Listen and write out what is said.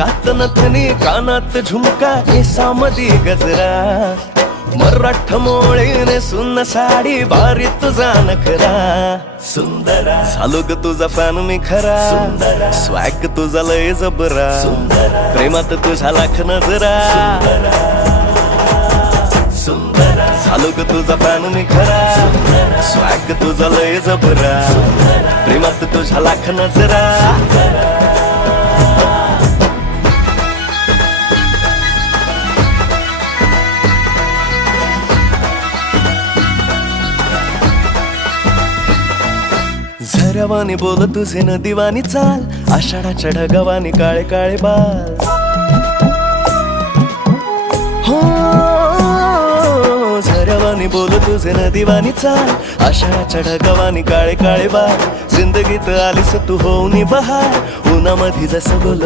नाकात नथनी कानात झुमका केसामधी गजरा मराठ मोळीने सुन्न साडी भारी तुझा नखरा सुंदरा झालो ग तुझा फॅन मी खरा स्वॅग तुझा लय जबरा प्रेमात तुझा लाख नजरा झालो ग तुझा फॅन मी खरा स्वॅग तुझा लय जबरा प्रेमात तुझा लाख नजरा झऱ्यावानी बोल तुझे नदीवानी चाल आषाढाच्या ढगावानी काळे काळे बाल हो झऱ्यावानी बोल तुझे नदीवानी चाल आषाढाच्या ढगावानी काळे काळे बाल जिंदगीत आलीस तू होऊनी बहार उन्हामध्ये जसं बोल